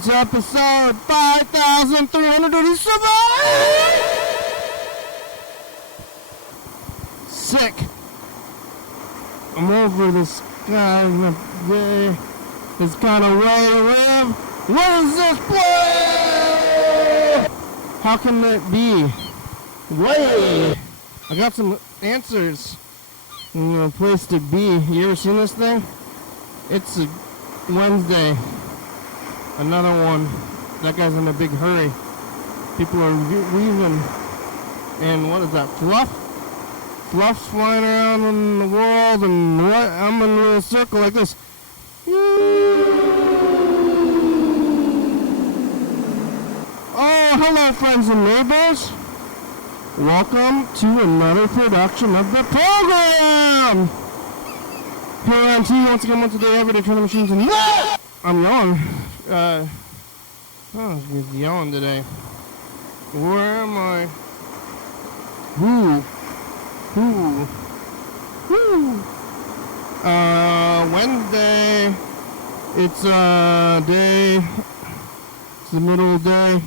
It's episode 5337! Sick. I'm over this kind of day. This kind of way to live. What is this place? How can it be? Way. I got some answers. A place to be. You ever seen this thing? It's a Wednesday. Another one. That guy's in a big hurry. People are weaving. And what is that? Fluff? Fluff's flying around in the world, and what? I'm in a little circle like this. Oh, hello, friends and neighbors. Welcome to another production of the program. Here on TV, once again, once a day, every day, turn the machines and I'm yelling. He's yelling today. Where am I? Who? Wednesday. It's day. It's the middle of the day.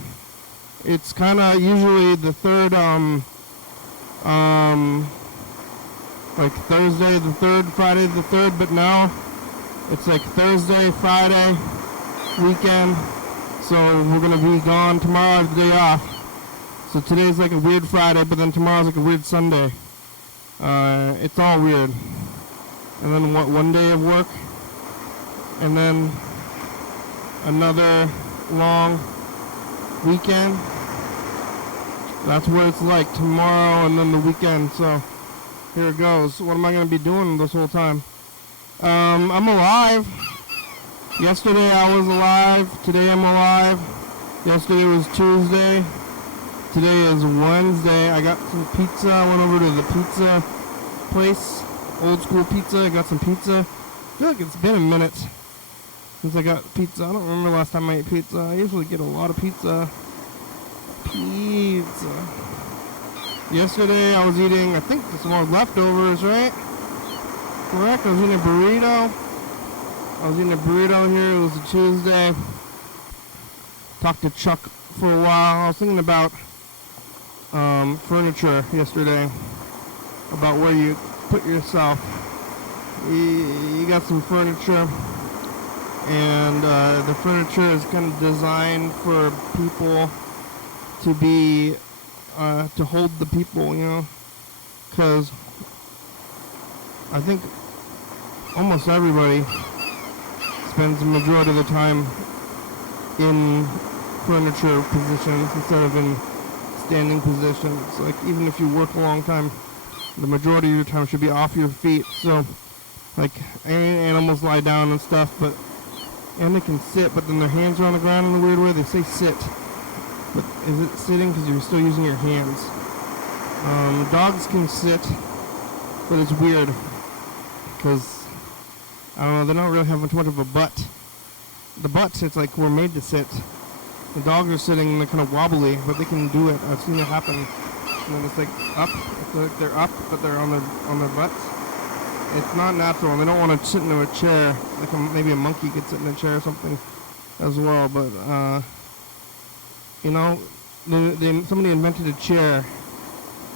It's kind of usually the third, like Thursday the 3rd, Friday the 3rd, but now it's like Thursday, Friday, weekend, so we're going to be gone. Tomorrow's the day off, so today's like a weird Friday, but then tomorrow's like a weird Sunday. It's all weird. And then one day of work, and then another long weekend. That's what it's like tomorrow and then the weekend, so here it goes. What am I going to be doing this whole time? I'm alive. Yesterday I was alive. Today I'm alive. Yesterday was Tuesday. Today is Wednesday. I got some pizza. I went over to the pizza place. Old school pizza. I got some pizza. I feel like it's been a minute since I got pizza. I don't remember last time I ate pizza. I usually get a lot of pizza. Yesterday I was eating, I think some more leftovers, right? Correct? I was eating a burrito. Here. It was a Tuesday. Talked to Chuck for a while. I was thinking about furniture yesterday. About where you put yourself. You got some furniture. And the furniture is kind of designed for people to be, to hold the people, you know, because I think almost everybody spends the majority of the time in furniture positions instead of in standing positions. Like, even if you work a long time, the majority of your time should be off your feet. So, like, animals lie down and stuff, and they can sit, but then their hands are on the ground in a weird way. They say sit. But is it sitting because you're still using your hands? Dogs can sit, but it's weird because, I don't know, they don't really have too much of a butt. The butts, it's like we're made to sit. The dogs are sitting and they're kind of wobbly, but they can do it. I've seen it happen. And then it's like up. It's like they're up, but they're on their butts. It's not natural, and they don't want to sit in a chair. Like maybe a monkey could sit in a chair or something as well, but you know, somebody invented a chair,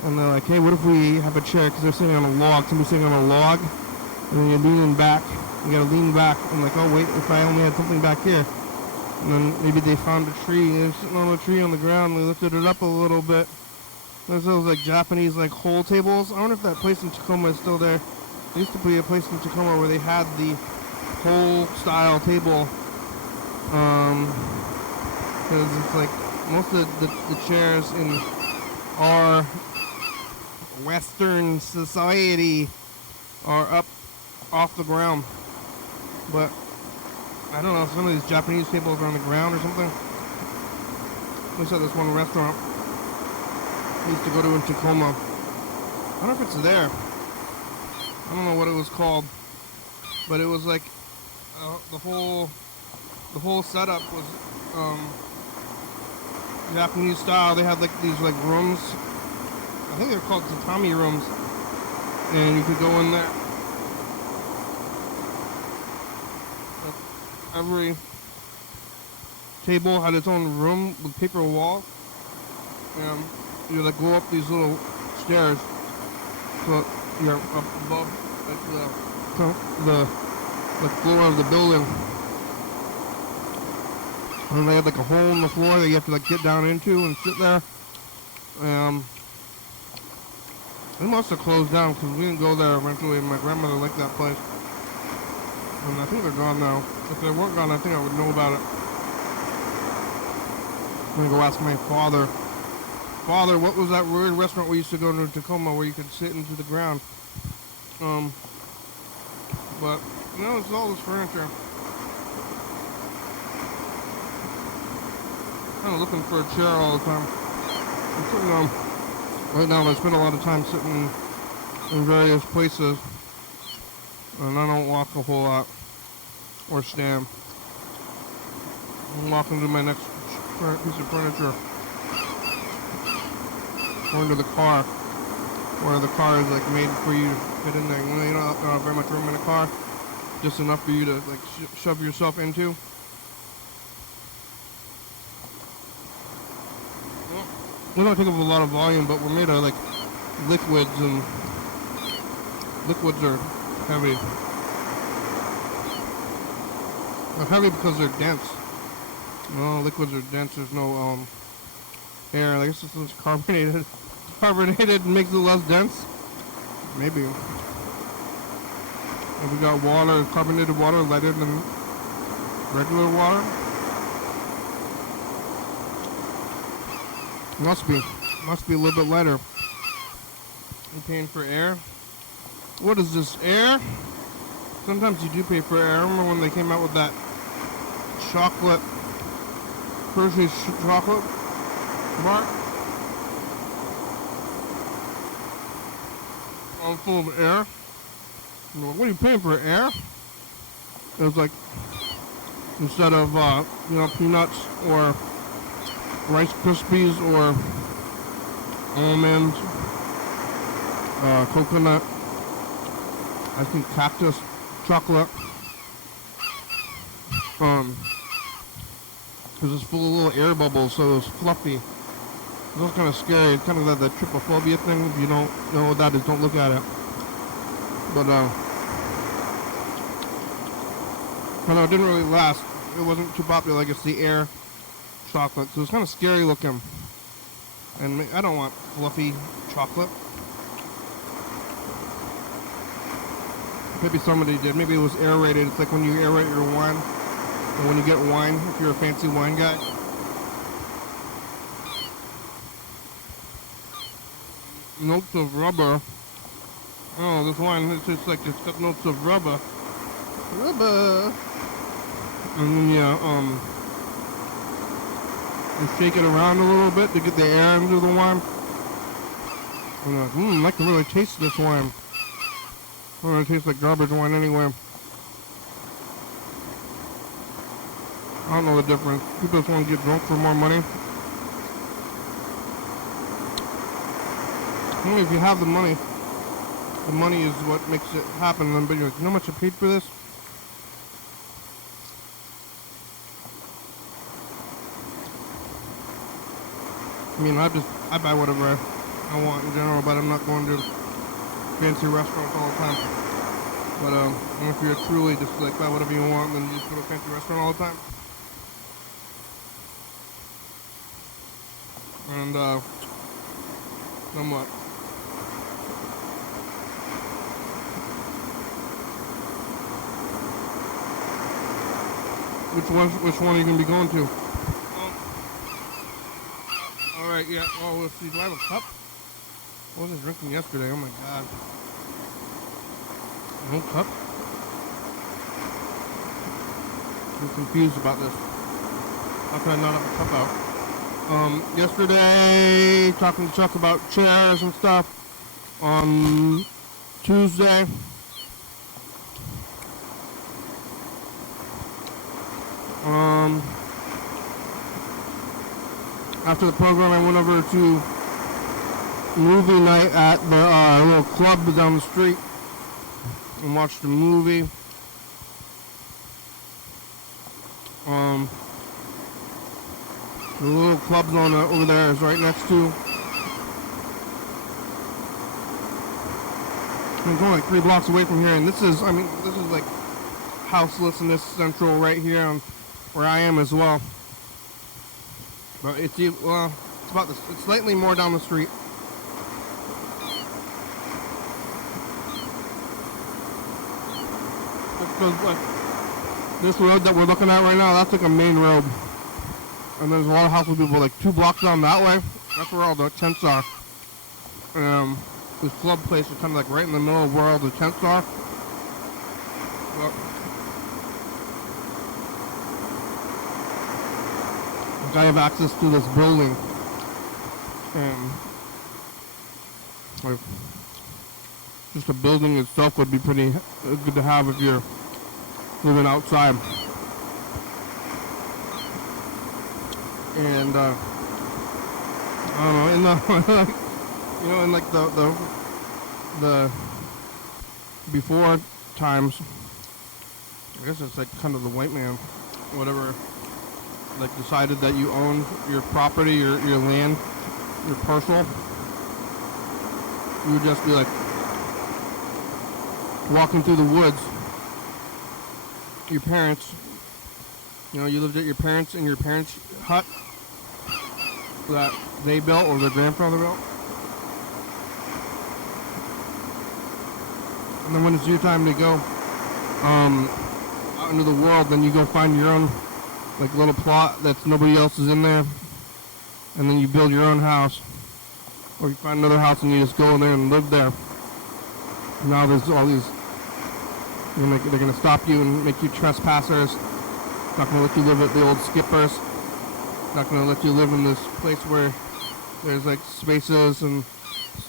and they're like, hey, what if we have a chair, because they're sitting on a log, somebody's sitting on a log, and then you're leaning back, you gotta lean back, and like, oh wait, if I only had something back here, and then maybe they found a tree, and they're sitting on a tree on the ground, and they lifted it up a little bit. There's those like Japanese like hole tables. I wonder if that place in Tacoma is still there. There used to be a place in Tacoma where they had the hole style table, because it's like, most of the chairs in our Western society are up off the ground. But I don't know, some of these Japanese tables are on the ground or something. We saw this one restaurant we used to go to in Tacoma. I don't know if it's there. I don't know what it was called. But it was like the whole setup was Japanese style. They had like these like rooms. I think they're called tatami rooms, and you could go in there. Every table had its own room with paper walls. And you like go up these little stairs, so you're up above like the floor of the building. And they had like a hole in the floor that you have to like get down into and sit there. They must have closed down because we didn't go there eventually, and my grandmother liked that place. And I think they're gone now. If they weren't gone, I think I would know about it. I'm gonna go ask my father. Father, what was that weird restaurant we used to go to in Tacoma where you could sit into the ground? But, you know, it's all this furniture. Kind of looking for a chair all the time. I'm sitting right now I spend a lot of time sitting in various places, and I don't walk a whole lot or stand. I'm walking to my next piece of furniture, or into the car, where the car is like made for you to fit in there. You don't have very much room in the car, just enough for you to like shove yourself into. We don't take up a lot of volume, but we're made of like liquids, and liquids are heavy. They're heavy because they're dense. No, liquids are dense. There's no air. I guess it's carbonated. Carbonated makes it less dense. Maybe. If we got water, carbonated water, lighter than regular water. Must be a little bit lighter. I'm paying for air. What is this, air? Sometimes you do pay for air. I remember when they came out with that chocolate, Hershey's chocolate bar. All full of air. I'm like, what are you paying for, air? It was like, instead of, peanuts or Rice Krispies or almonds, coconut, I think cactus chocolate. Because it's full of little air bubbles, so it was fluffy. It was kind of scary. It's kind of like the trypophobia thing. If you don't know what that is, don't look at it. But no, it didn't really last. It wasn't too popular. I guess the air chocolate, so it's kind of scary looking, and I don't want fluffy chocolate. Maybe somebody did. Maybe it was aerated. It's like when you aerate your wine, and when you get wine, if you're a fancy wine guy. Notes of rubber. Oh, this wine, it's just like it's got notes of rubber. Rubber. And then you shake it around a little bit to get the air into the wine. And I can really taste this wine. Well, it tastes like garbage wine anyway. I don't know the difference. People just want to get drunk for more money. Only if you have the money is what makes it happen. But you're like, you know how much I paid for this? I mean, I buy whatever I want in general, but I'm not going to fancy restaurants all the time. But if you're truly just like buy whatever you want, then you just go to a fancy restaurant all the time. And somewhat. Which one are you gonna be going to? All right, yeah. Oh, let's see. Do I have a cup? I wasn't drinking yesterday. Oh my god. No cup? I'm confused about this. How can I not have a cup out? Yesterday, talking to Chuck about chairs and stuff. On Tuesday, after the program, I went over to movie night at the little club down the street and watched a movie. The little club zone over there is right next to. I'm going like 3 blocks away from here, and this is like houseless in this central right here on where I am as well. But it's about this. It's slightly more down the street. Because like this road that we're looking at right now, that's like a main road, and there's a lot of houses people like 2 blocks down that way. That's where all the tents are. This club place is kind of like right in the middle of where all the tents are. Well, I have access to this building, and like, just the building itself would be pretty good to have if you're living outside. And I don't know, in the you know, in like the before times, I guess it's like kind of the white man, whatever, like decided that you owned your property, your land, your parcel. You would just be like walking through the woods. Your parents, you know, you lived at your parents in your parents' hut that they built or their grandfather built. And then when it's your time to go out into the world, then you go find your own like little plot that's nobody else is in there, and then you build your own house, or you find another house and you just go in there and live there. Now there's all these, you know, they're going to stop you and make you trespassers. Not going to let you live at the old Skippers. Not going to let you live in this place where there's like spaces and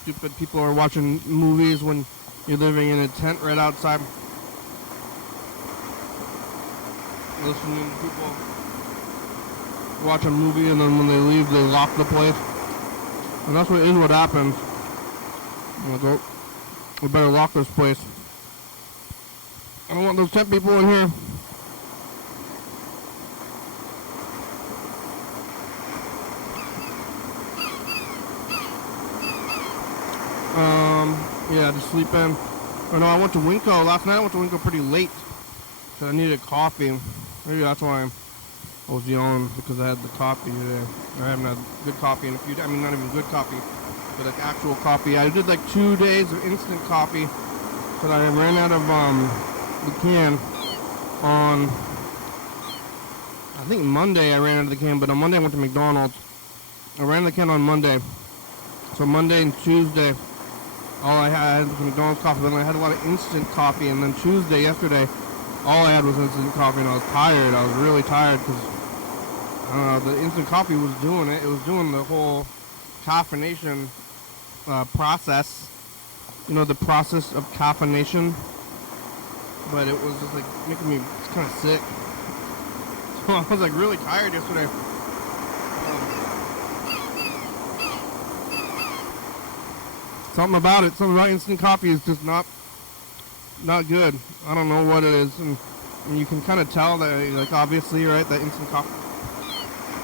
stupid people are watching movies when you're living in a tent right outside. Listening to people watch a movie, and then when they leave, they lock the place. And that's what happens. We better lock this place. I don't want those tent people in here. Yeah, just sleep in. Oh no, I went to Winco last night. I went to Winco pretty late because I needed coffee. Maybe that's why I was yelling, because I had the coffee today. I haven't had good coffee in a few days. I mean, not even good coffee, but like actual coffee. I did like 2 days of instant coffee because I ran out of the can on, I think Monday I ran out of the can, but on Monday I went to McDonald's. I ran the can on Monday. So Monday and Tuesday, all I had was McDonald's coffee. Then I had a lot of instant coffee, and then Tuesday, yesterday, all I had was instant coffee, and I was tired. I was really tired because the instant coffee was doing it. It was doing the whole caffeination process. You know, the process of caffeination. But it was just like making me kind of sick. So I was like really tired yesterday. Something about instant coffee is just not good. I don't know what it is, and you can kind of tell that, like, obviously, right, that instant coffee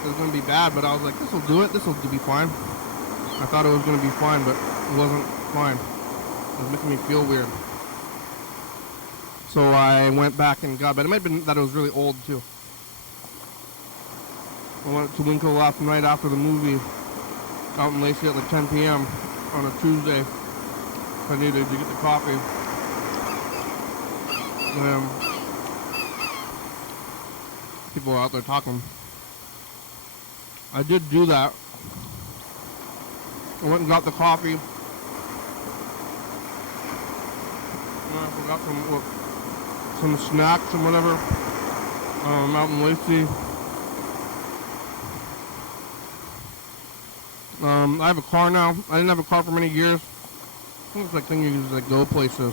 is going to be bad, but I was like, this will do it, this will be fine. I thought it was going to be fine, but it wasn't fine. It was making me feel weird. So I went back and got, but it might have been that it was really old, too. I went to Winco last night after the movie out in Lacey at like 10 p.m. on a Tuesday. I needed to get the coffee. People are out there talking. I did do that. I went and got the coffee. I forgot some snacks and whatever. Out in Lacey. I have a car now. I didn't have a car for many years. It's like thing you can just like go places.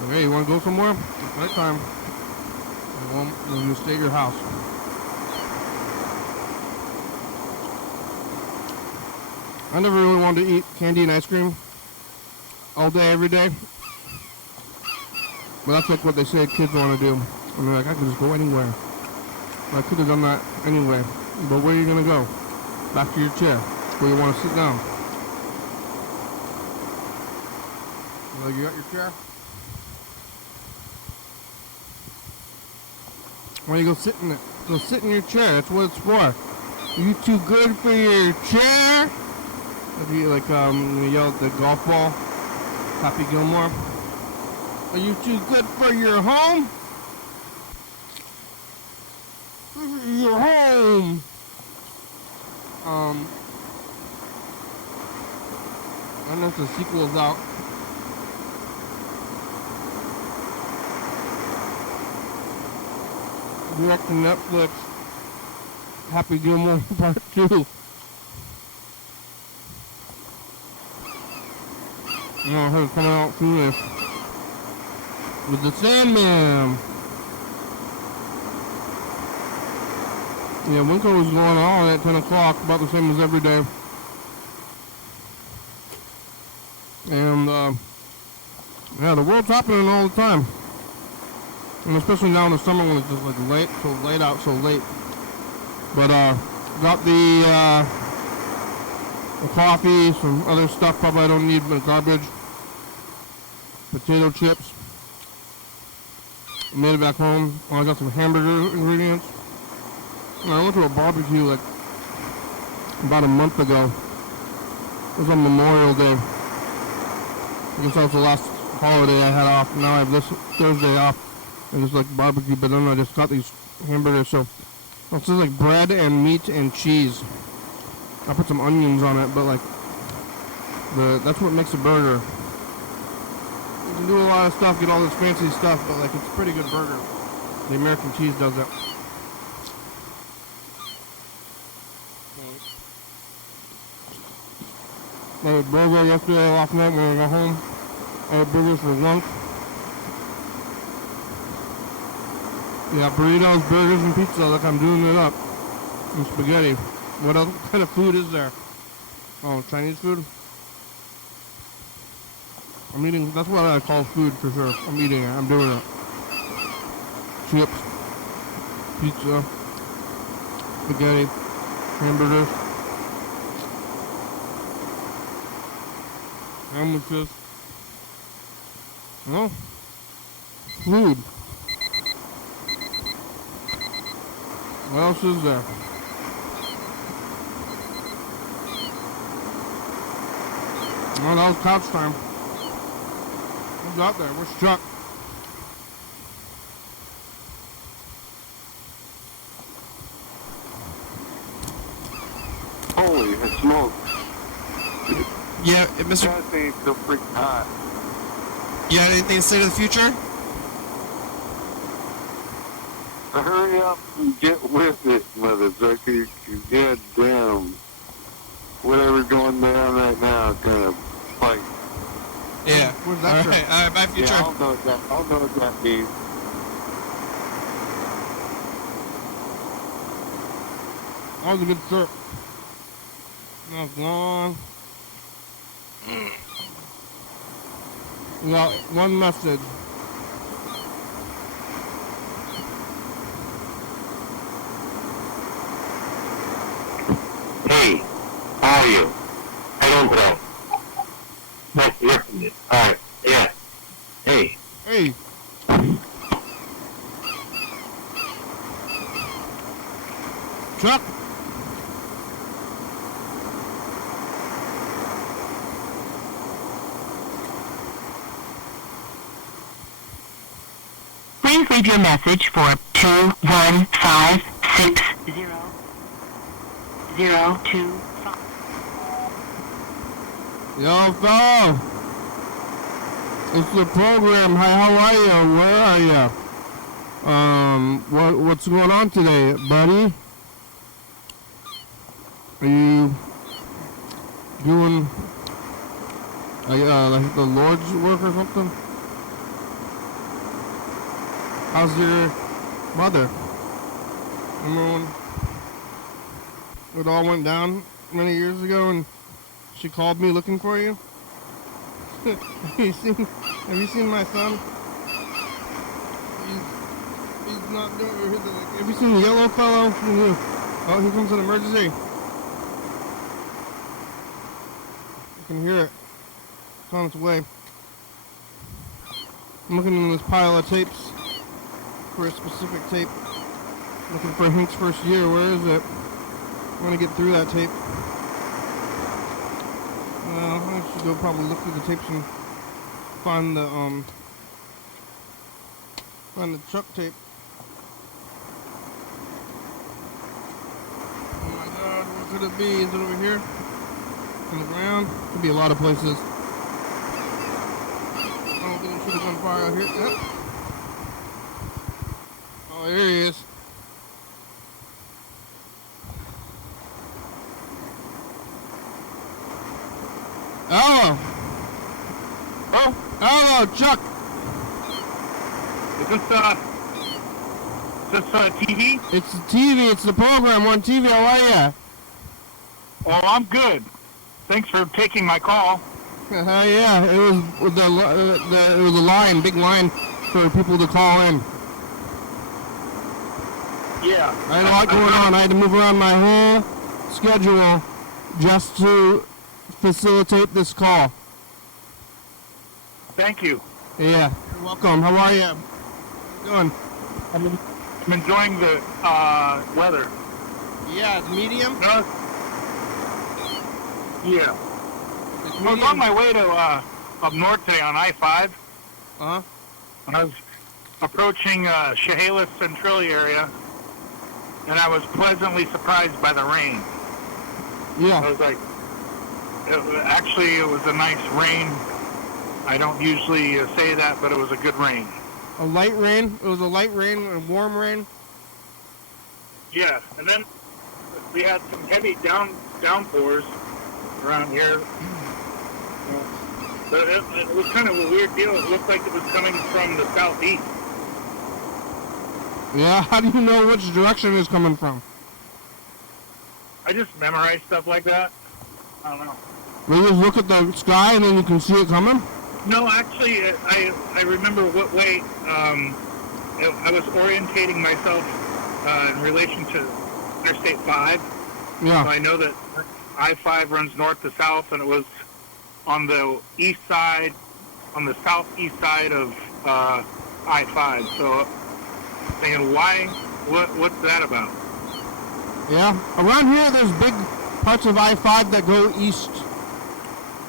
Like, hey, you want to go somewhere? It's nighttime. Then you stay at your house. I never really wanted to eat candy and ice cream all day, every day. But that's like what they say kids want to do. And they're like, I could just go anywhere. But I could have done that anyway. But where are you gonna go? Back to your chair. Where you want to sit down? Well, you got your chair? Why don't you go sit in it? Go sit in your chair. That's what it's for. Are you too good for your chair? If you like you yell at the golf ball, Happy Gilmore. Are you too good for your home? Your home. I don't know if the sequel's out. Direct to Netflix. Happy Gilmore Part 2. I heard it coming out through this. With the Sandman. Yeah, winter was going on at 10 o'clock, about the same as every day. And, yeah, the world's happening all the time. And especially now in the summer when it's just like late, so late out, so late. But, got the coffee, some other stuff probably I don't need, but garbage. Potato chips. Made it back home. I got some hamburger ingredients. And I went to a barbecue like about a month ago. It was on Memorial Day. I guess that was the last holiday I had off. Now I have this Thursday off. And it's like barbecue, but then I just got these hamburgers. So it's just like bread and meat and cheese. I put some onions on it, but like that's what makes a burger. You can do a lot of stuff, get all this fancy stuff, but like it's a pretty good burger. The American cheese does it. I had a burger yesterday last night when I got home. I had burgers for lunch. Yeah, burritos, burgers, and pizza. Like I'm doing it up. And spaghetti. What other kind of food is there? Oh, Chinese food? I'm eating, that's what I call food for sure. I'm eating it, I'm doing it. Chips, pizza, spaghetti, hamburgers, sandwiches. No, food. What else is there? Oh, that was couch time. Who's out there? Where's Chuck? Holy smoke. Yeah, Mr. That thing's so freaking hot. You got anything to say to the future? Hurry up and get with it, motherfucker. God damn. Whatever's going down right now is gonna spike. Yeah. Where's that All right, bye, future. Yeah, I don't know what that means. That was a good surf. Now it's gone. We got one message. Hey, how are you? I don't know. Nice to hear from you. Alright, yeah. Hey. Hey. Chuck. Please leave your message for 2156002. Yo, fellow. It's the program. Hi, how are you? Where are you? What's going on today, buddy? Are you doing like the Lord's work or something? How's your mother? Remember when it all went down many years ago and she called me looking for you? Have you seen my son? He's not doing. Have you seen the yellow fellow? Oh, here comes an emergency. You can hear it. It's on its way. I'm looking in this pile of tapes for a specific tape. Looking for Hank's first year. Where is it? I want to get through that tape. Well, I should go probably look through the tapes and find the truck tape. Oh my God, what could it be? Is it over here? On the ground? Could be a lot of places. Oh, didn't shoot a gunfire out here. Yep. Oh, there he is. Oh! Oh, Oh, Chuck! is this TV? It's the TV. It's the program on TV. How are ya? Oh, I'm good. Thanks for taking my call. Yeah, it was it was a line, big line for people to call in. Yeah. I had a lot going on. I had to move around my whole schedule just to facilitate this call. Thank you. Yeah, you're welcome. How are you? How you doing? I'm enjoying the weather. Yeah, it's medium. Yeah. It's I was on my way to up north today on I-5. Uh-huh. And I was approaching Chehalis Centralia area, and I was pleasantly surprised by the rain. I Yeah. was like, it was a nice rain. I don't usually say that, but it was a good rain. A light rain. It was a light rain, a warm rain. Yeah, and then we had some heavy downpours around here. But it was kind of a weird deal. It looked like it was coming from the southeast. Yeah. How do you know which direction it's coming from? I just memorized stuff like that. I don't know. You just look at the sky and then you can see it coming. No, actually, I remember what way I was orientating myself in relation to Interstate 5. Yeah. So I know that I-5 runs north to south, and it was on the east side, on the southeast side of I-5. So thinking, what's that about? Yeah. Around here, there's big parts of I-5 that go east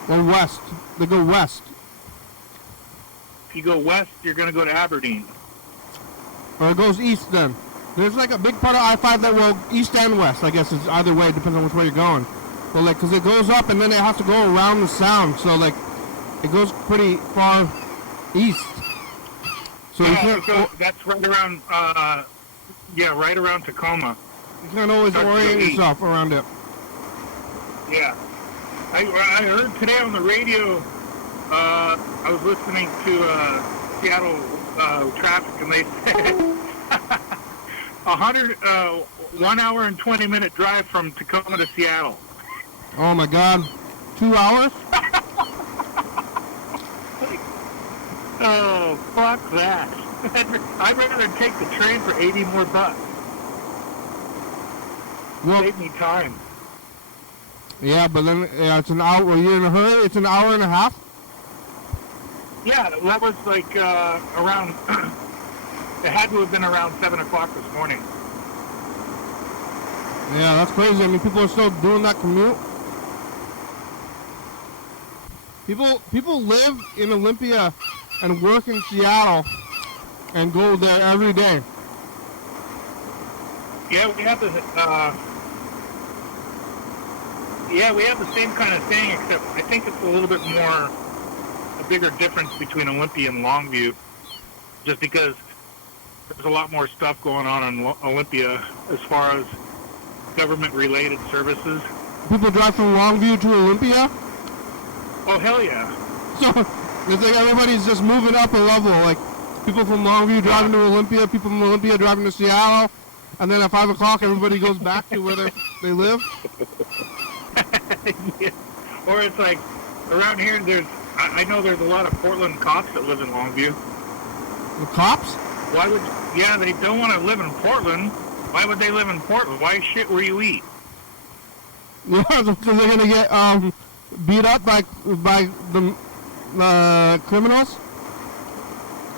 or west. They go west. If you go west, you're going to go to Aberdeen. Or it goes east then. There's like a big part of I-5 that will east and west. I guess it's either way. It depends on which way you're going. But like, because it goes up and then it has to go around the sound. So like, it goes pretty far east. So you Yeah, can't, that's right around, right around Tacoma. you can't always Starts to go orient east. yourself around it. Yeah. I heard today on the radio, I was listening to Seattle traffic, and they said 1 hour and 20-minute drive from Tacoma to Seattle. Oh my God. 2 hours? Oh, fuck that. I'd rather take the train for 80 more bucks. Well, Save me time. yeah, but then it's an hour. Are you in a hurry? It's an hour and a half? Yeah, that was like around, it had to have been around 7 o'clock this morning. Yeah, that's crazy. I mean, people are still doing that commute. People live in Olympia and work in Seattle and go there every day. Yeah, we have the same kind of thing, except I think it's a little bit more, a bigger difference between Olympia and Longview, just because there's a lot more stuff going on in Olympia as far as government-related services. People drive from Longview to Olympia? Oh, hell yeah. So it's like everybody's just moving up a level. Like people from Longview driving to Olympia, people from Olympia driving to Seattle, and then at 5 o'clock everybody goes back to where they live. Yeah. Or it's like, around here, I know there's a lot of Portland cops that live in Longview. The cops? Why would, yeah, they don't want to live in Portland. Why would they live in Portland? Why shit where you eat? Yeah, because they're gonna get beat up by the criminals.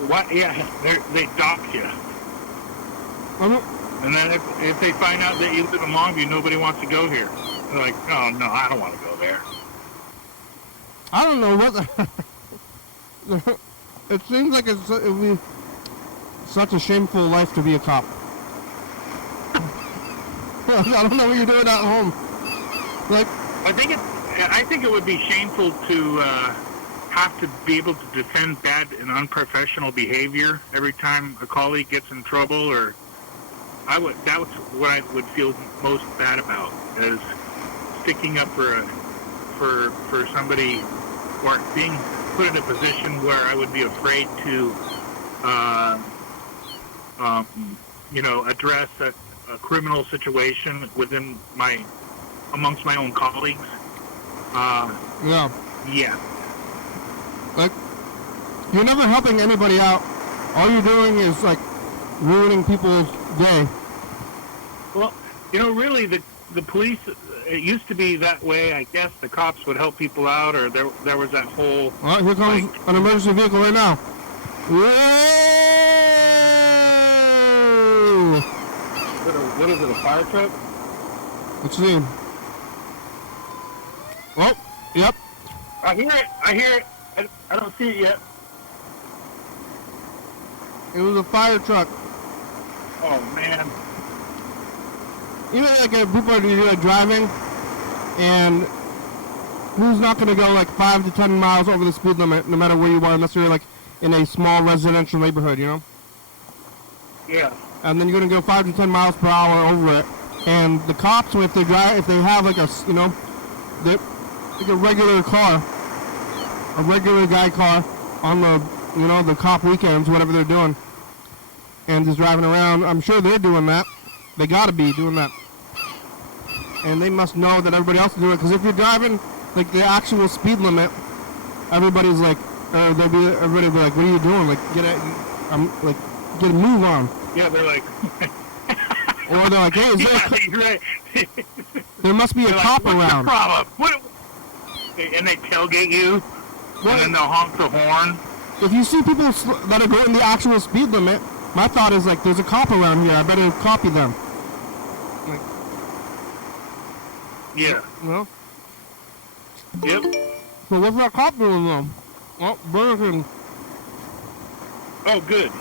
What? Yeah, they dock you. And then if they find out that you live in Longview, nobody wants to go here. They're like, oh no, I don't want to go there. I don't know what. It seems like it would be such a shameful life to be a cop. I don't know what you're doing at home. Like, I think it would be shameful to have to be able to defend bad and unprofessional behavior every time a colleague gets in trouble, or that was what I would feel most bad about, is sticking up for somebody, or being put in a position where I would be afraid to address a criminal situation amongst my own colleagues. yeah. Yeah. Like, you're never helping anybody out. All you're doing is, like, ruining people's day. Well, really, the police, it used to be that way. I guess the cops would help people out, or there was that whole... All right, here comes an emergency vehicle right now. Whoa! What is it, a fire truck? Let's see. Oh, yep. I hear it. I don't see it yet. It was a fire truck. Oh, man. You know, like, people are driving, and who's not going to go, like, 5 to 10 miles over the speed limit, no matter where you are, unless you're, like, in a small residential neighborhood, you know? Yeah. And then you're going to go 5 to 10 miles per hour over it. And the cops, if they have, like, a regular car, a regular guy car on the cop weekends, whatever they're doing, and just driving around, I'm sure they're doing that. They got to be doing that. And they must know that everybody else is doing it, because if you're driving, like, the actual speed limit, everybody's like, everybody will be like, what are you doing? Like, get a move on. Yeah, they're like... Or they're like, hey, is there you're right. there must be a cop What's around. the problem? And they tailgate you, and then they'll honk the horn. If you see people that are going the actual speed limit, my thought is, like, there's a cop around here, I better copy them. Like, Yeah. well, Yep. so what's that cop doing though? Oh, Burger King. Oh, good.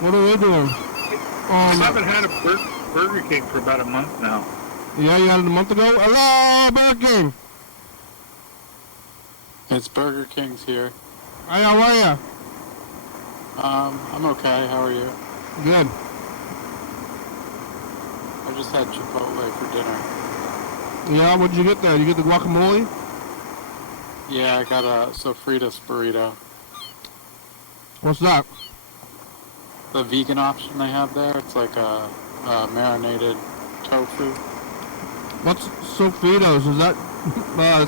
What are they doing? I haven't had a Burger King for about a month now. Yeah, you had it a month ago? Hello, Burger King! It's Burger King's here. Hey, how are ya? I'm okay. How are you? Good. I just had Chipotle for dinner. Yeah, what did you get there? You get the guacamole? Yeah, I got a Sofritos burrito. What's that? The vegan option they have there, it's like a marinated tofu. What's Sofritos? Is that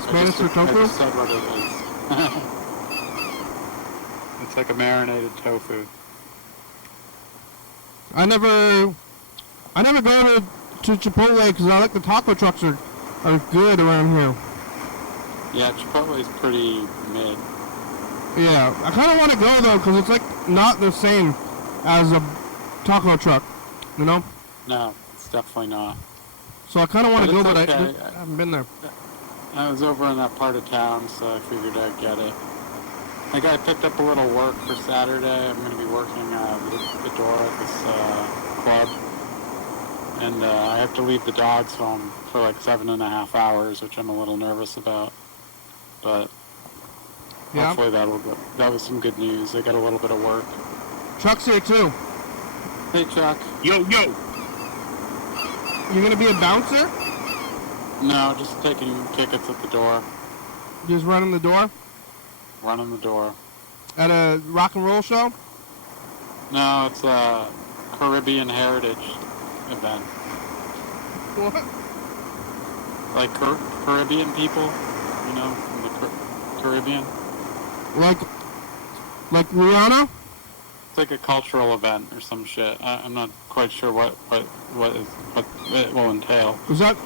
Spanish for I tofu? just said what it is. It's like a marinated tofu. I never go to Chipotle because I like the taco trucks are good around here. Yeah, Chipotle is pretty mid. Yeah, I kind of want to go though because it's like not the same as a taco truck, you know? No, it's definitely not. So I kind of want to go, it's but okay. I haven't been there. I was over in that part of town, so I figured I'd get it. I think I picked up a little work for Saturday. I'm going to be working the door at this club. And I have to leave the dogs home for like 7.5 hours, which I'm a little nervous about. But Yeah. hopefully that was some good news. I got a little bit of work. Chuck's here too. Hey, Chuck. Yo. You're gonna be a bouncer? No, just taking tickets at the door. Just running the door Running the door. at a rock and roll show? No, it's a Caribbean Heritage event. What? Like Caribbean people, you know, from the Caribbean. Like Rihanna? like a cultural event or some shit. I'm not quite sure what it will entail. Is that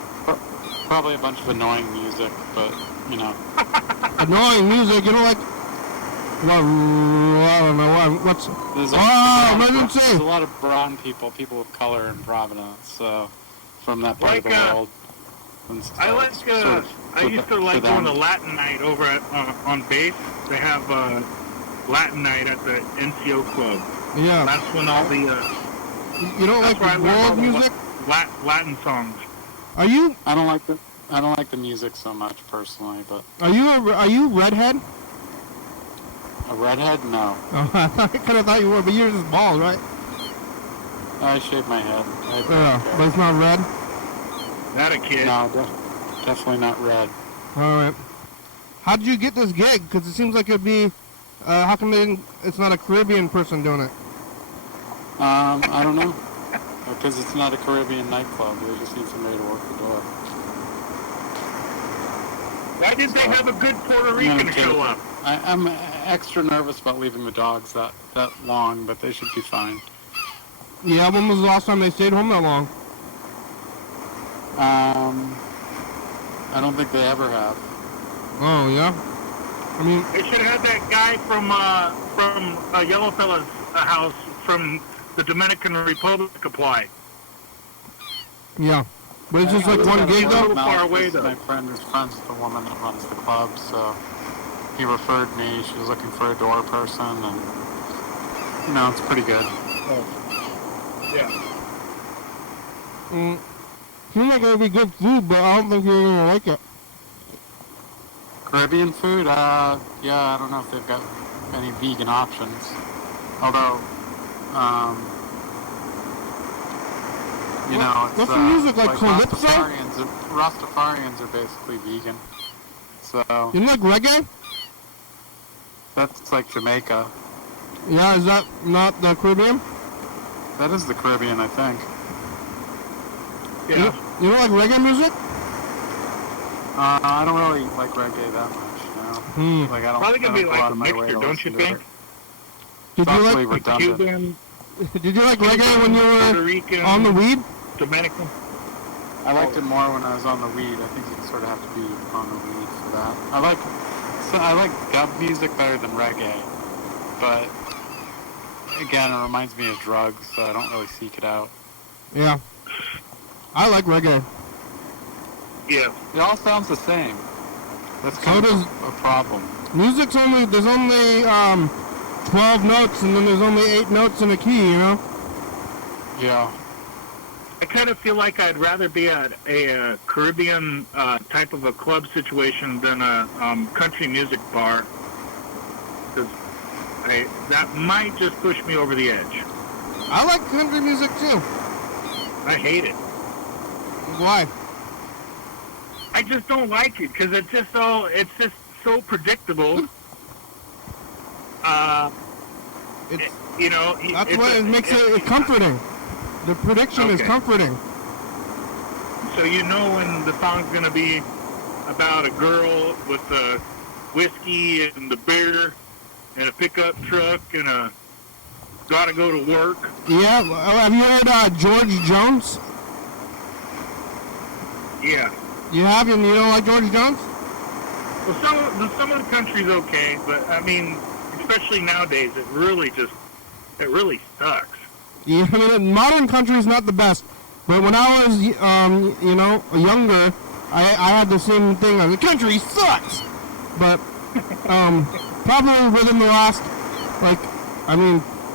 Probably a bunch of annoying music, but you know. annoying music? You know, like, well, I don't know what's. There's Emergency! There's a lot of brown people of color in Providence, so from that part of the world. And so I like. it's sort of I used to for like them. going to Latin night over at on base. They have Latin night at the NCO club. Yeah. That's when all the You don't like that's where I learned all world the music? Latin songs. Are you I don't like the music so much personally, but are you redhead? a redhead? No. Oh, I kind of thought you were, but you're just bald, right? I shave my head. Yeah, but it's not red. That a kid. No, definitely not red. All right. How did you get this gig? Because it seems like it'd be. How come it's not a Caribbean person doing it? I don't know. Because it's not a Caribbean nightclub. They just need somebody to work the door. Why did they have a good Puerto Rican show up? I'm extra nervous about leaving the dogs that long, but they should be fine. Yeah, when was the last time they stayed home that long? I don't think they ever have. Oh, yeah? I mean, They should have had that guy from Yellowfella's house from the Dominican Republic apply. yeah. But it's just like one gig, a though? little far away, though. My friend is friends with the woman that runs the club, so he referred me. She was looking for a door person, and, you know, it's pretty good. Yeah. Seems like it'd be good food, but I don't think you're gonna like it. Caribbean food? Yeah, I don't know if they've got any vegan options. Although, you know, it's what's the music, like calypso? Rastafarians are basically vegan. So, You like reggae? that's like Jamaica. Yeah, is that not the Caribbean? That is the Caribbean, I think. Yeah. You don't like reggae music? I don't really like reggae that much, you know? Like, I don't, Probably gonna be go like out a of my way mixture, to don't you listen to think? it. Did It's you awfully like redundant. Cuban, Did you like reggae when you Puerto were Rican, on the weed? Dominican. I liked it more when I was on the weed. I think you sort of have to be on the weed for that. I like dub music better than reggae, but again, it reminds me of drugs, so I don't really seek it out. Yeah. I like reggae. Yeah. It all sounds the same. That's So kind does of a problem. music's there's only 12 notes and then there's only 8 notes in a key, you know? Yeah. I kind of feel like I'd rather be at a Caribbean type of a club situation than a country music bar, because that might just push me over the edge. I like country music too. I hate it. Why? I just don't like it because it's just so predictable. It's You know, that's what it makes it comforting. The prediction is Okay. comforting. So you know when the song's gonna be about a girl with the whiskey and the beer and a pickup truck and a gotta go to work. Yeah, have you heard George Jones? Yeah. You have, and you don't like George Jones? Well, some of the country's okay, but I mean, especially nowadays, it really sucks. Yeah, I mean, modern country is not the best. But when I was, younger, I had the same thing. The country sucks. But probably within the last,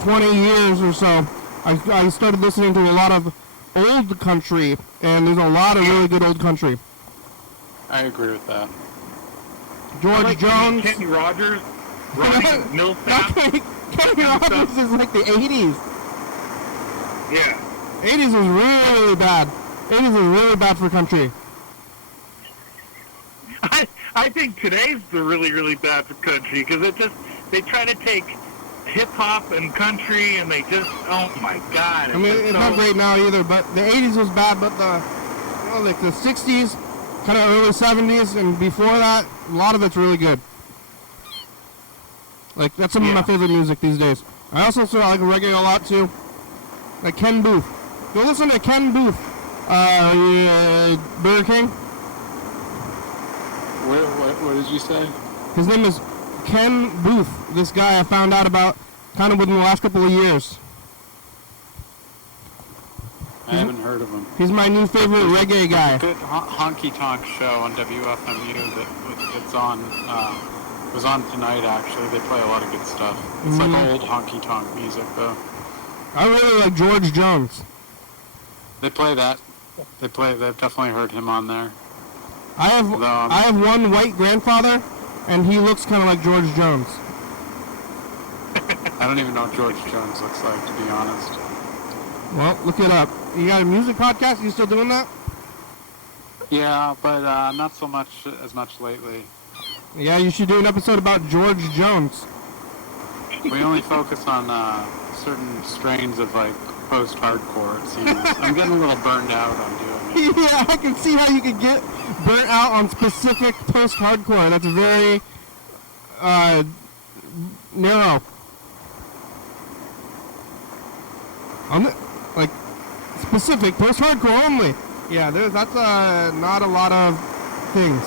20 years or so, I started listening to a lot of old country, and there's a lot of really good old country. I agree with that. George I like Jones. Kenny Rogers, Ronnie Millsap. Kenny Rogers is like the 80s. Yeah. 80s was really bad. 80s was really bad for country. I think today's the really, really bad for country because they try to take hip hop and country and they just, oh my God. I mean, it's not great now either, but the 80s was bad, but the 60s, kind of early 70s, and before that, a lot of it's really good. Like, that's some of my favorite music these days. I also like reggae a lot too. Like Ken Booth. Go listen to Ken Booth. Burger King. What did you say? His name is Ken Booth. This guy I found out about kind of within the last couple of years. I haven't heard of him. He's my new favorite reggae guy. Good honky tonk show on WFMU that's on. Was on tonight actually. They play a lot of good stuff. It's like old honky tonk music though. I really like George Jones. They play that. They've definitely heard him on there. I have one white grandfather, and he looks kind of like George Jones. I don't even know what George Jones looks like, to be honest. Well, look it up. You got a music podcast? You still doing that? Yeah, but not so much as much lately. Yeah, you should do an episode about George Jones. We only focus on certain strains of like post-hardcore. It seems. I'm getting a little burned out on doing it. Yeah, I can see how you could get burnt out on specific post-hardcore. That's very narrow. Like specific post-hardcore only. Yeah, that's not a lot of things.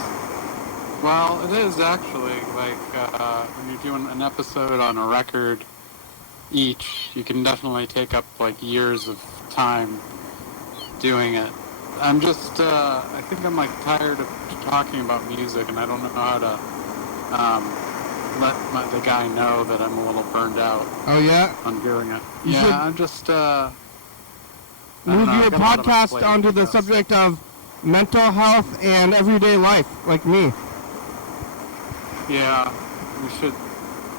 Well, it is actually like when you're doing an episode on a record each, you can definitely take up like years of time doing it. I'm just, I think I'm like tired of talking about music, and I don't know how to let the guy know that I'm a little burned out. Oh yeah? On doing it. You should I'm just, move your podcast onto the subject of mental health and everyday life, like me. Yeah, we should,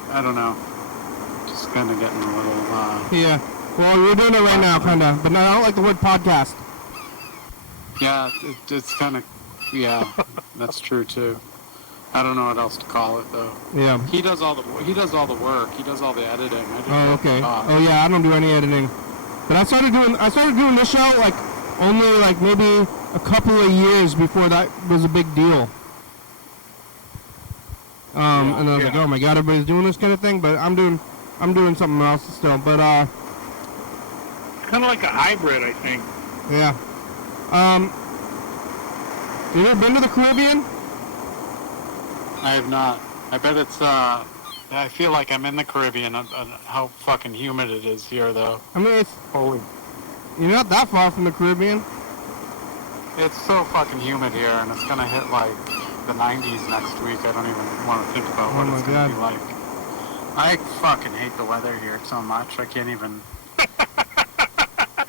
I don't know, just kind of getting a little, Yeah, well, you're doing it right now, kind of, but no, I don't like the word podcast. Yeah, it's kind of, yeah, that's true too. I don't know what else to call it though. Yeah. He does all the work. He does all the editing. I just Oh, okay. talk. Oh, yeah, I don't do any editing. But I started doing this show, like, only, like, maybe a couple of years before that was a big deal. And I was like, oh my god, everybody's doing this kind of thing, but I'm doing something else still, but, It's kind of like a hybrid, I think. yeah. You ever been to the Caribbean? I have not. I bet it's, I feel like I'm in the Caribbean, how fucking humid it is here, though. I mean, Holy. you're not that far from the Caribbean. It's so fucking humid here, and it's gonna hit, like, the 90s next week. I don't even want to think about what it's gonna be like. I fucking hate the weather here so much. I can't even...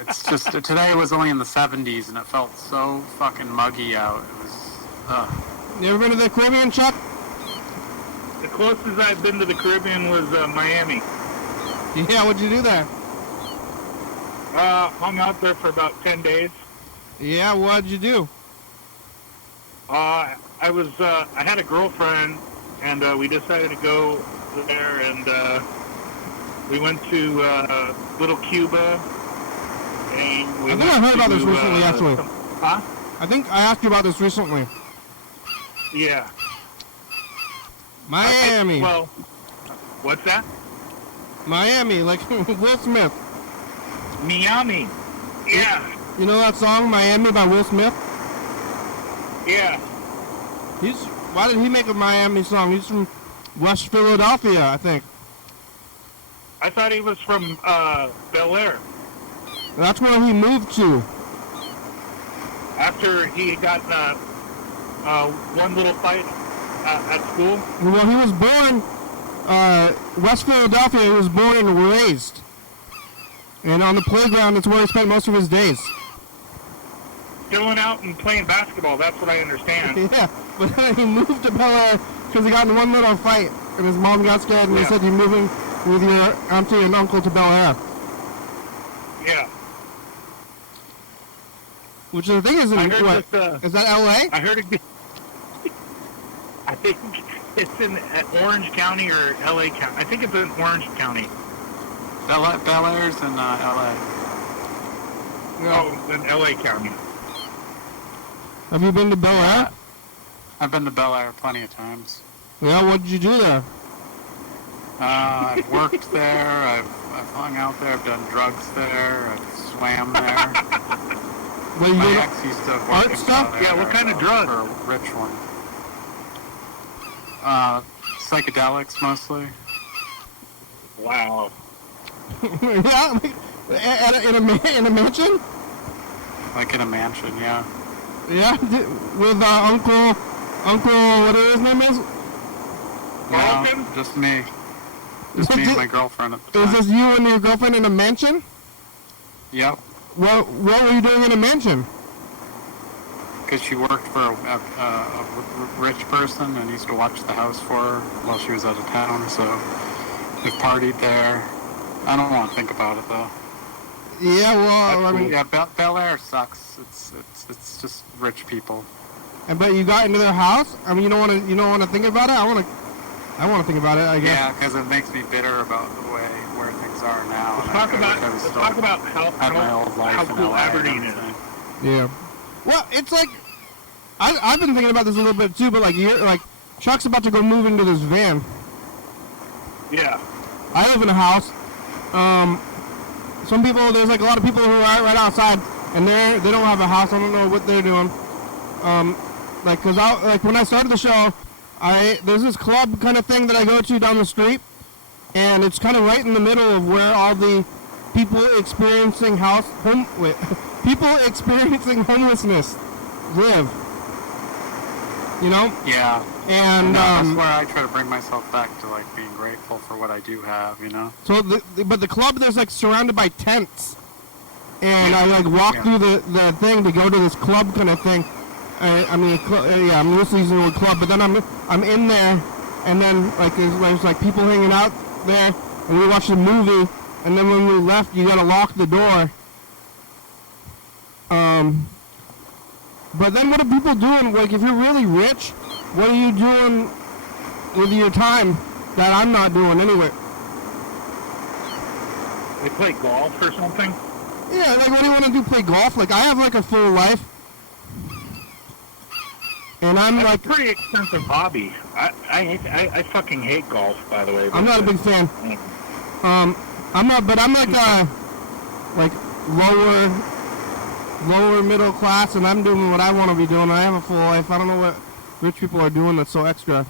It's just, today was only in the 70s, and it felt so fucking muggy out. It was, You ever been to the Caribbean, Chuck? The closest I've been to the Caribbean was Miami. Yeah, what'd you do there? Hung out there for about 10 days. Yeah, what'd you do? I had a girlfriend, and we decided to go there, and we went to Little Cuba. And we I think I heard about this recently, actually. Huh? I think I asked you about this recently. Yeah. Miami. Well, what's that? Miami, like Will Smith. Miami. Yeah. You know that song, Miami, by Will Smith? Yeah. Why did he make a Miami song? He's from West Philadelphia, I think. I thought he was from Bel Air. That's where he moved to. After he got one little fight at school. Well, he was born, West Philadelphia, he was born and raised. And on the playground, that's where he spent most of his days. Chilling out and playing basketball, that's what I understand. Yeah, but then he moved to Bel Air because he got in one little fight. And his mom got scared and he said, you're moving with your auntie and uncle to Bel Air. Yeah. Which the thing is, in what? Is that L.A.? I heard it. I think it's in Orange County or L.A. County. I think it's in Orange County. Bel Air's in L.A. No, in L.A. County. Have you been to Bel Air? I've been to Bel Air plenty of times. Yeah, what did you do there? I've worked there. I've hung out there. I've done drugs there. I've swam there. Well, My you ex used to work art in stuff? there, Yeah, what kind of drugs? For a rich one. Psychedelics mostly. Wow. yeah, in a mansion. Like in a mansion, yeah. Yeah, with Uncle, whatever his name is. Carlton? No, just me. Just me and my girlfriend at the Is time. this you and your girlfriend in a mansion? Yep. What were you doing in a mansion? Because she worked for a rich person and used to watch the house for her while she was out of town, so we partied there. I don't want to think about it though. Yeah, well, I mean, yeah, Bel Air sucks. It's just rich people. but you got into their house. I mean, you don't want to think about it. I want to think about it. I guess. Yeah, because it makes me bitter about the way where things are now. Let's and talk I about wish I was let's still talk about had my old life how in cool LA and Aberdeen is. everything. Yeah. Well, it's like I've been thinking about this a little bit too, but like Chuck's about to go move into this van. Yeah. I live in a house. Some people, there's like a lot of people who are right outside, and they don't have a house. I don't know what they're doing. Like when I started the show, there's this club kind of thing that I go to down the street, and it's kind of right in the middle of where all the people experiencing people experiencing homelessness live. You know? Yeah. And that's where I try to bring myself back to like being grateful for what I do have, you know. So, but the club there's like surrounded by tents, and I like walk through the thing to go to this club kind of thing. I'm loosely using the word club, but then I'm in there, and then like there's like people hanging out there, and we watched a movie, and then when we left, you gotta lock the door. But then what are people doing? Like, if you're really rich, what are you doing with your time that I'm not doing anyway? They play golf or something? Yeah, like, what do you want to do? Play golf? Like, I have, like, a full life. And I'm, That's like... a pretty expensive hobby. I fucking hate golf, by the way. I'm not a big fan. I'm like lower middle class, and I'm doing what I want to be doing. I have a full life. I don't know what rich people are doing that's so extra.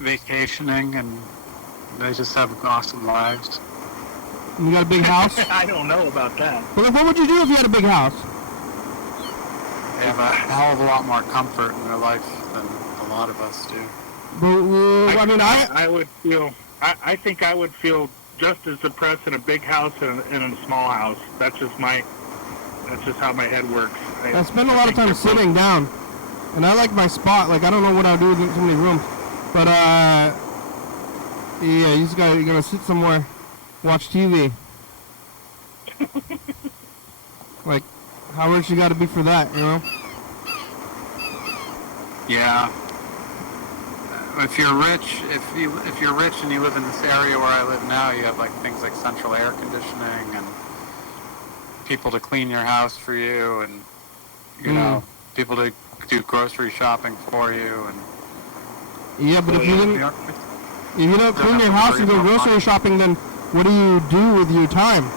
Vacationing, and they just have awesome lives. You got a big house? I don't know about that. But like, what would you do if you had a big house? They have a hell of a lot more comfort in their life than a lot of us do. I I think I would feel just as depressed in a big house and in a small house. That's just how my head works. I spend a lot of time sitting down, and I like my spot. Like, I don't know what I'll do with so many rooms, but yeah, you're gonna sit somewhere, watch TV. Like, how rich you got to be for that, you know? Yeah. If you're rich, if you're rich and you live in this area where I live now, you have like things like central air conditioning and people to clean your house for you, and you know, people to do grocery shopping for you, and yeah. But if you don't clean your house and go grocery shopping, then what do you do with your time?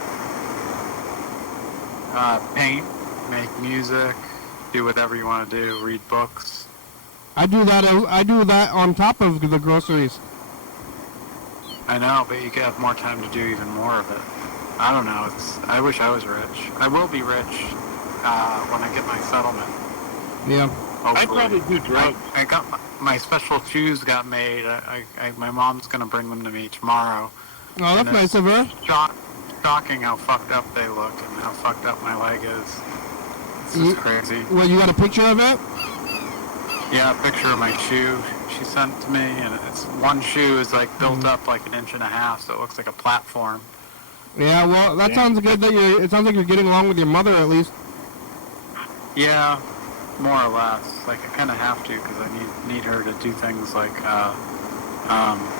Paint, make music, do whatever you want to do, read books. I do that on top of the groceries. I know, but you could have more time to do even more of it. I don't know. I wish I was rich. I will be rich when I get my settlement. Yeah. I'd probably do drugs. I got my special shoes got made. My mom's gonna bring them to me tomorrow. Oh, that's nice of her. Shocking how fucked up they look and how fucked up my leg is. It's just crazy. Well, you got a picture of it? Yeah, a picture of my shoe she sent to me, and it's one shoe is like built up like 1.5 inches, so it looks like a platform. Yeah, well, that sounds good. It sounds like you're getting along with your mother at least. Yeah, more or less. Like I kind of have to because I need her to do things like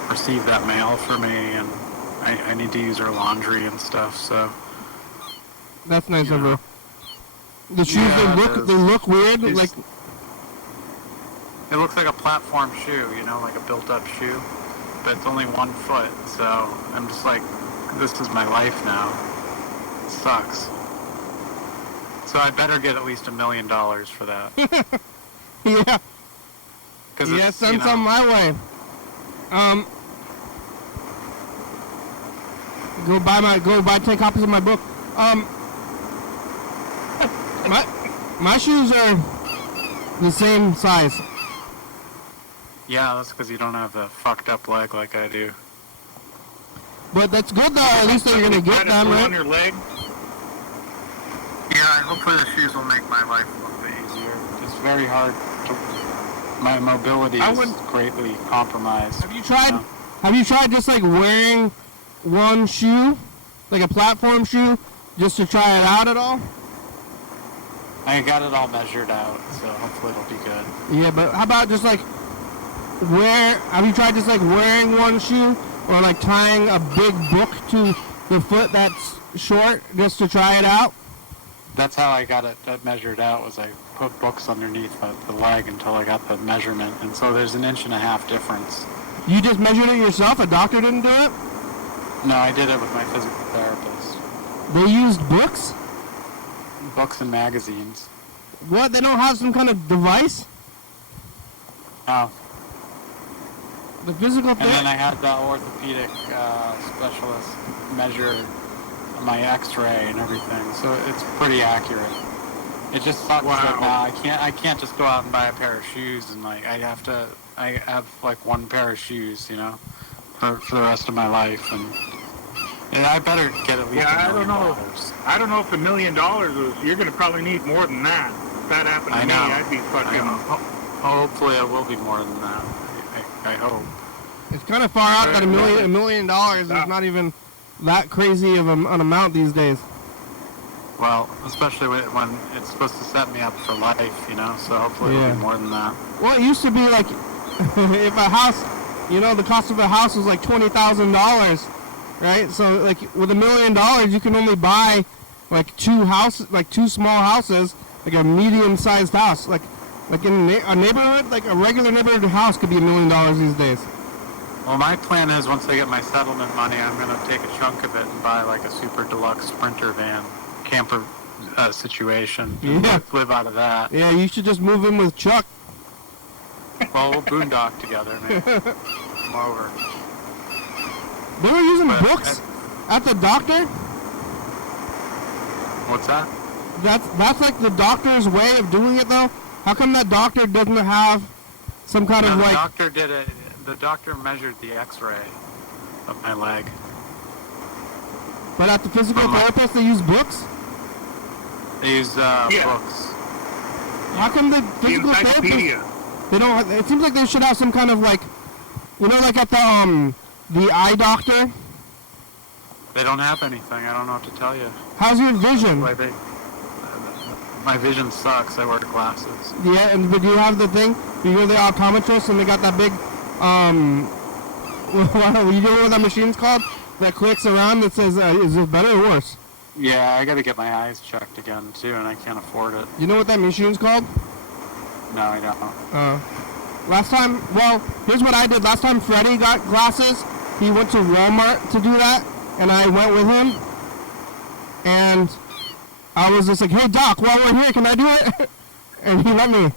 receive that mail for me, and I need to use her laundry and stuff. So that's nice of her. The shoes they look weird. Like it looks like a platform shoe, you know, like a built-up shoe. but it's only 1 foot, so I'm just like, this is my life now. It sucks. So I better get at least $1 million for that. Yeah. Cause Yeah, it's, send some my way. Go buy 10 copies of my book. My shoes are the same size. Yeah, that's because you don't have the fucked up leg like I do. But that's good though, at least you're gonna get them, on right? your leg. Yeah, hopefully the shoes will make my life a little bit easier. It's very hard to... My mobility is greatly compromised. Have you tried? You know? Have you tried just like wearing one shoe, like a platform shoe, just to try it out at all? I got it all measured out, so hopefully it'll be good. Yeah, but how about just like have you tried just like wearing one shoe or like tying a big book to the foot that's short just to try it out? That's how I got it measured out, was I put books underneath the leg until I got the measurement, and so there's 1.5 inch difference. You just measured it yourself? A doctor didn't do it? No, I did it with my physical therapist. They used books? Books and magazines. What? They don't have some kind of device? Oh. The physical And then therapist? I had the orthopedic specialist measure my X-ray and everything, so it's pretty accurate. It just sucks that now I can't just go out and buy a pair of shoes and like I have like one pair of shoes, you know, for the rest of my life, and I better get at least $1 million. I don't know if $1 million was. You're gonna probably need more than that. If that happened to me, I'd be fucking. Hopefully, it will be more than that. I hope. It's kind of far out that $1 million is not even that crazy of an amount these days. Well, especially when it's supposed to set me up for life, you know, so hopefully it'll be more than that. Well, it used to be like, if a house, you know, the cost of a house was like $20,000, right? So, like, with $1 million, you can only buy, like, two small houses, like a medium-sized house. Like in a neighborhood, like a regular neighborhood house could be $1 million these days. Well, my plan is once I get my settlement money, I'm going to take a chunk of it and buy, like, a super deluxe Sprinter van, camper situation, and live out of that. Yeah, you should just move in with Chuck. Well, we'll boondock together, man. Come over. They were using books at the doctor? What's that? That's like the doctor's way of doing it, though? How come that doctor doesn't have some kind of like... The doctor did it. The doctor measured the X-ray of my leg. But at the physical therapist, they use books? They use books. How come the physical therapist... They don't have, it seems like they should have some kind of like... You know, like at the eye doctor? They don't have anything. I don't know what to tell you. How's your vision? My vision sucks. I wear glasses. Yeah, but do you have the thing? You go to the optometrist and they got that big... you know what that machine's called? That clicks around that says, is it better or worse? Yeah, I gotta get my eyes checked again, too, and I can't afford it. You know what that machine's called? No, I don't. Last time, well, here's what I did. Last time Freddie got glasses, he went to Walmart to do that, and I went with him. And I was just like, hey, Doc, while we're here, can I do it? And he let me.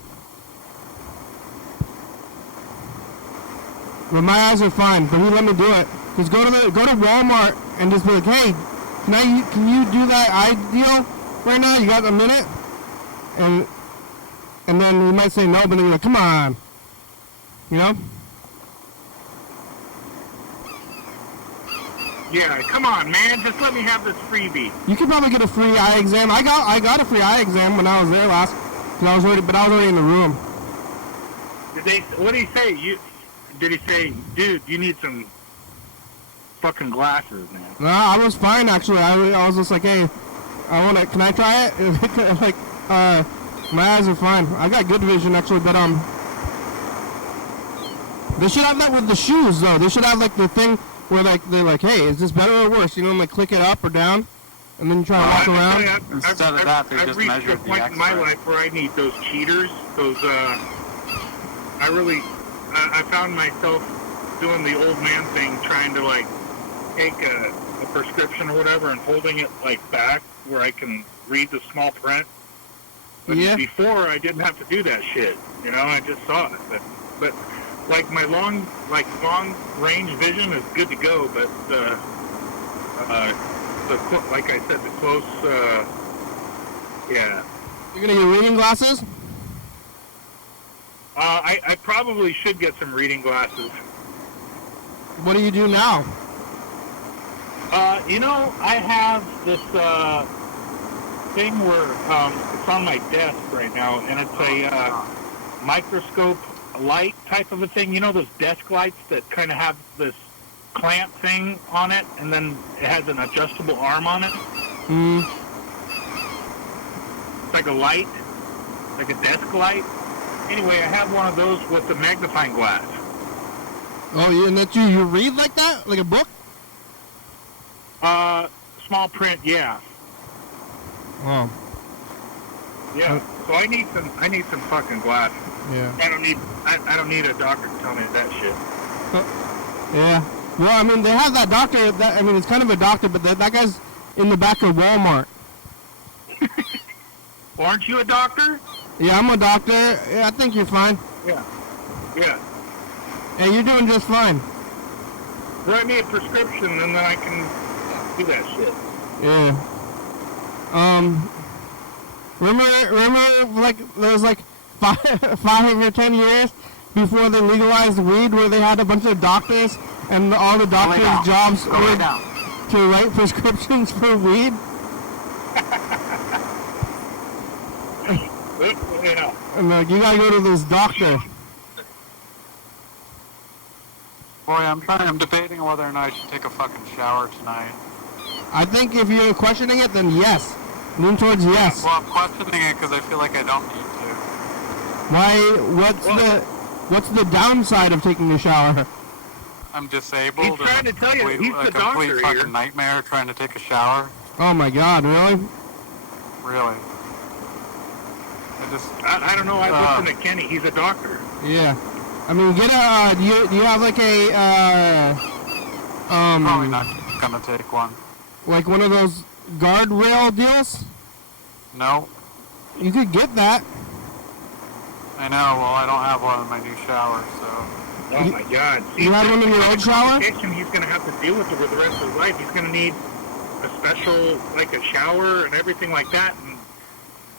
But my eyes are fine, but he let me do it. Just go to Walmart and just be like, hey, can you do that eye deal right now? You got a minute? And then he might say no, but then you're like, come on. You know? Yeah, come on, man. Just let me have this freebie. You could probably get a free eye exam. I got a free eye exam when I was there last. But I was already in the room. What did he say? Did he say, dude, you need some fucking glasses, man? No, I was fine actually. I was just like, hey, can I try it? Like, my eyes are fine. I got good vision actually, but they should have that with the shoes though. They should have like the thing where like they're like, hey, is this better or worse? You know, like click it up or down, and then you try to walk around. Instead of that, they just measured the X-ray. I've reached a point in my life where I need those cheaters. I found myself doing the old man thing, trying to like take a prescription or whatever and holding it like back where I can read the small print. But Yeah. before I didn't have to do that shit. You know, I just saw it. But like my long range vision is good to go. But like I said, the close, yeah. You're gonna get reading glasses? I probably should get some reading glasses. What do you do now? You know, I have this thing where it's on my desk right now, and it's a microscope light type of a thing. You know those desk lights that kind of have this clamp thing on it, and then it has an adjustable arm on it? It's like a light, like a desk light. Anyway, I have one of those with a magnifying glass. Oh, yeah, and that you read like that? Like a book? Small print, yeah. Oh, Yeah. So I need some fucking glasses. yeah. I don't need a doctor to tell me that shit. Yeah. Well, I mean, they have that doctor, it's kind of a doctor, but that guy's in the back of Walmart. Well, aren't you a doctor? Yeah, I'm a doctor. Yeah, I think you're fine. Yeah. Yeah. Yeah, you're doing just fine. Write me a prescription and then I can do that shit. Yeah. Remember, like, there was like 5 or 10 years before they legalized weed where they had a bunch of doctors and all the doctors' jobs were to write prescriptions for weed? Yeah. And like, you gotta go to this doctor. Boy, I'm debating whether or not I should take a fucking shower tonight. I think if you're questioning it, then yes. Lean towards yes. Well, I'm questioning it because I feel like I don't need to. Why, what's the downside of taking a shower? I'm disabled. He's trying to tell you, he's the a complete doctor fucking here. nightmare trying to take a shower. Oh my god, really? Really. I don't know. I listened to Kenny. He's a doctor. Yeah. I mean, get a, do you have like a, Probably not gonna take one. like one of those guardrail deals? No. You could get that. I know, well, I don't have one in my new shower, so... Oh my God! See, You had one in your old shower? He's going to have to deal with it for the rest of his life. He's going to need a special, like a shower and everything like that. And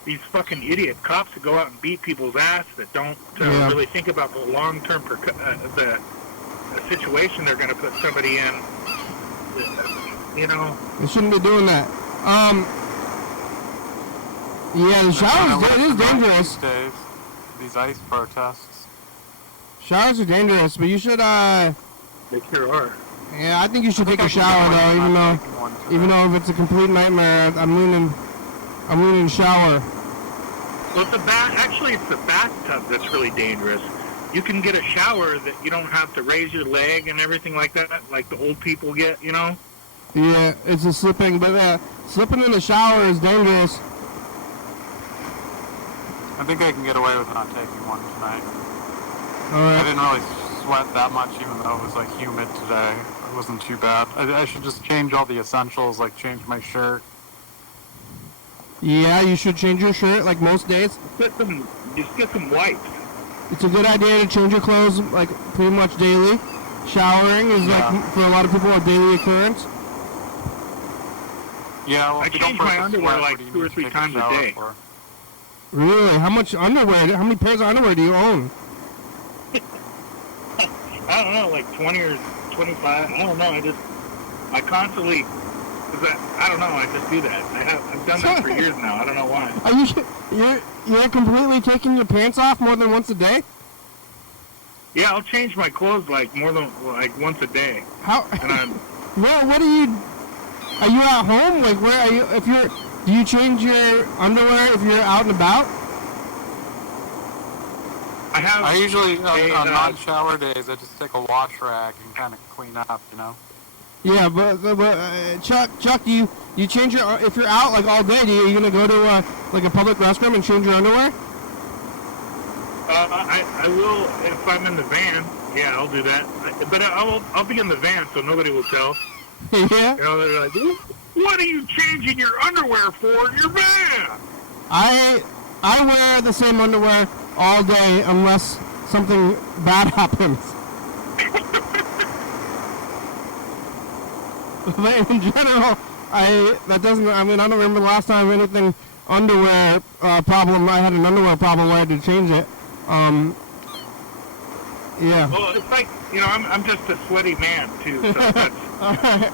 these fucking idiot cops that go out and beat people's ass that don't really think about the long-term the situation they're going to put somebody in. You know. They shouldn't be doing that. Yeah, the showers is dangerous. These days, these ICE protests. Showers are dangerous, but you should, They sure are. yeah, I think you should take a shower though, even though if it's a complete nightmare, I'm leaning shower. Well, actually, it's the bathtub that's really dangerous. You can get a shower that you don't have to raise your leg and everything like that, like the old people get, you know? Yeah, it's a slipping, but slipping in the shower is dangerous. I think I can get away with not taking one tonight. I Alright. didn't really sweat that much, even though it was like humid today. It wasn't too bad. I should just change all the essentials, like change my shirt. Yeah, you should change your shirt like most days. Just get some wipes. It's a good idea to change your clothes like pretty much daily. Showering is like for a lot of people a daily occurrance. Yeah, well, I if you don't change my put the underwear sweat, like what do you 2 or need to 3 take times a shower day. for? Really? How much underwear? How many pairs of underwear do you own? I don't know, like 20 or 25. I don't know. I constantly, I don't know. I just do that. I've done that for years now. I don't know why. Are you're completely taking your pants off more than once a day? Yeah, I'll change my clothes like more than like once a day. How? And I'm What do you? Are you at home? Like where are you? Do you change your underwear if you're out and about? I usually, on a, non-shower days, I just take a wash rag and kind of clean up, you know? Yeah, but Chuck, do you change your, if you're out like all day, are you gonna go to like a public restroom and change your underwear? I will if I'm in the van. Yeah, I'll do that. But I'll be in the van, so nobody will tell. Yeah. You know, they're like, "What are you changing your underwear for in your van?" I wear the same underwear all day unless something bad happens. But in general, I don't remember the last time anything underwear problem. I had an underwear problem where I had to change it. Yeah. Well, it's like, you know, I'm just a sweaty man too. So that's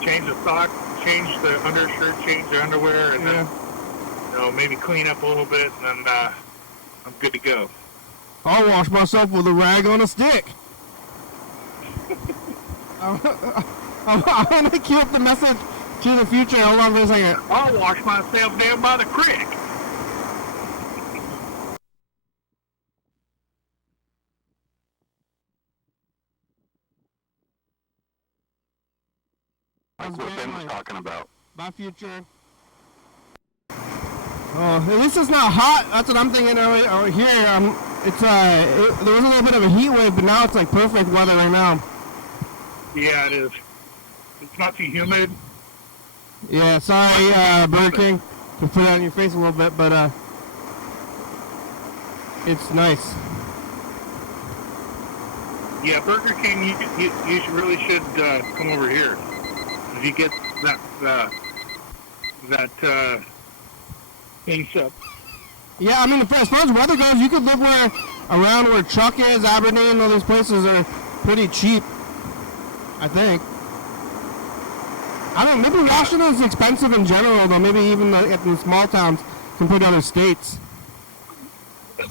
change the socks, change the undershirt, change the underwear, and then maybe clean up a little bit, and then I'm good to go. I'll wash myself with a rag on a stick. I'm gonna queue up the message to the future. Hold on for a second. I'll wash myself down by the creek. That's what Ben was talking about. Bye, future. Oh, at least it's not hot. That's what I'm thinking over here. There was a little bit of a heat wave, but now it's like perfect weather right now. Yeah, it is. It's not too humid. Yeah, sorry, Burger King, to put it on your face a little bit, but it's nice. Yeah, Burger King, you really should come over here. If you get that thing up. Yeah, I mean, as far as weather goes, you could live around where Chuck is, Aberdeen, all these places are pretty cheap, I think. I don't know, maybe Washington is expensive in general, though. Maybe even at the small towns compared to other states. It's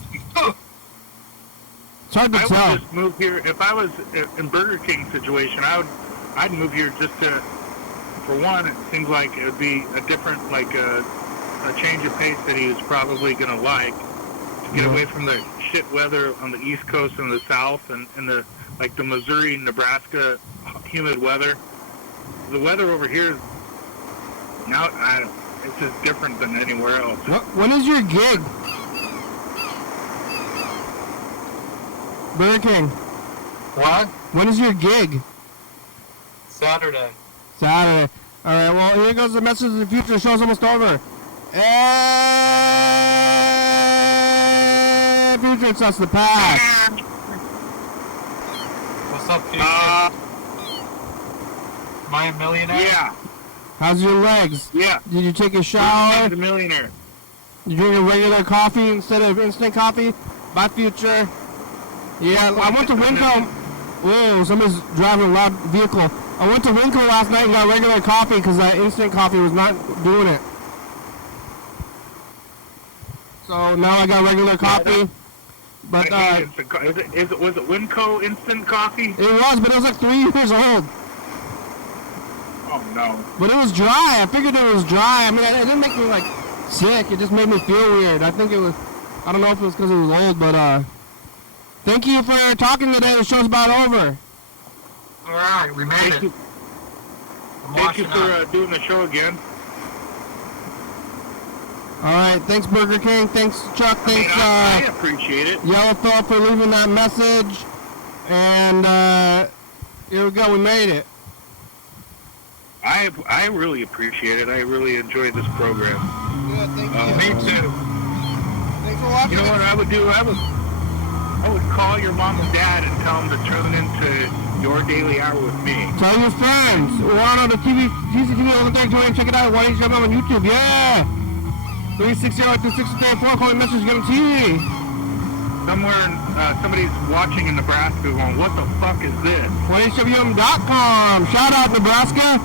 hard to tell. I would just move here. If I was in Burger King situation, I'd move here just to, for one, it seems like it would be a different, like a change of pace that he was probably going to like, to get away from the shit weather on the East Coast and the South and the Missouri, Nebraska humid weather. The weather over here is now, it's just different than anywhere else. When is your gig? Burger King. What? When is your gig? Saturday. Saturday. All right, well, here goes the message of the future. The show's almost over. Hey, future, it's us, the past. What's up, future? Am I a millionaire? Yeah. How's your legs? Yeah. Did you take a shower? The millionaire. You drink a regular coffee instead of instant coffee? Bye, future. Yeah, I went to Winco. Whoa, somebody's driving a loud vehicle. I went to Winco last night and got regular coffee because that instant coffee was not doing it. So now I got regular coffee. But was it Winco instant coffee? it was, but it was like 3 years old. Oh no. But it was dry. I figured it was dry. I mean, it didn't make me like sick. It just made me feel weird. I think it was. I don't know if it was because it was old, but thank you for talking today. The show's about over. All right, we made it. Thank you for doing the show again. All right, thanks Burger King. Thanks Chuck. Thanks I appreciate it. Yellowthorpe for leaving that message. And here we go. We made it. I really appreciate it. I really enjoyed this program. Good, thank you. Me too. Thanks for watching. You know what I would do? I would call your mom and dad and tell them to tune into Your Daily Hour with me. Tell your friends. We're on the TCTV 1130. Check it out. YDHWM on YouTube. Yeah. 360-2634. Call me message guarantee. Somewhere, somebody's watching in Nebraska going, what the fuck is this? YDHWM.com. Shout out Nebraska.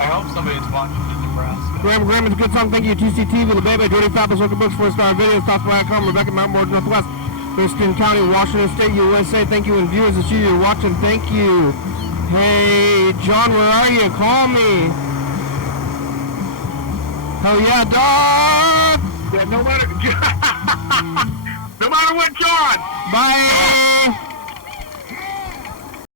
I hope somebody's watching in Nebraska. Graham, it's a good song. Thank you. TCTV, The Baby, Jody Fappas, Local Books, 4-star videos, Top.com, Rebecca Mountain Board, Northwest, Thurston County, Washington State, USA. Thank you, and viewers that you're watching. Thank you. Hey, John, where are you? Call me. Hell yeah, dog. Yeah, no matter what, John. Bye.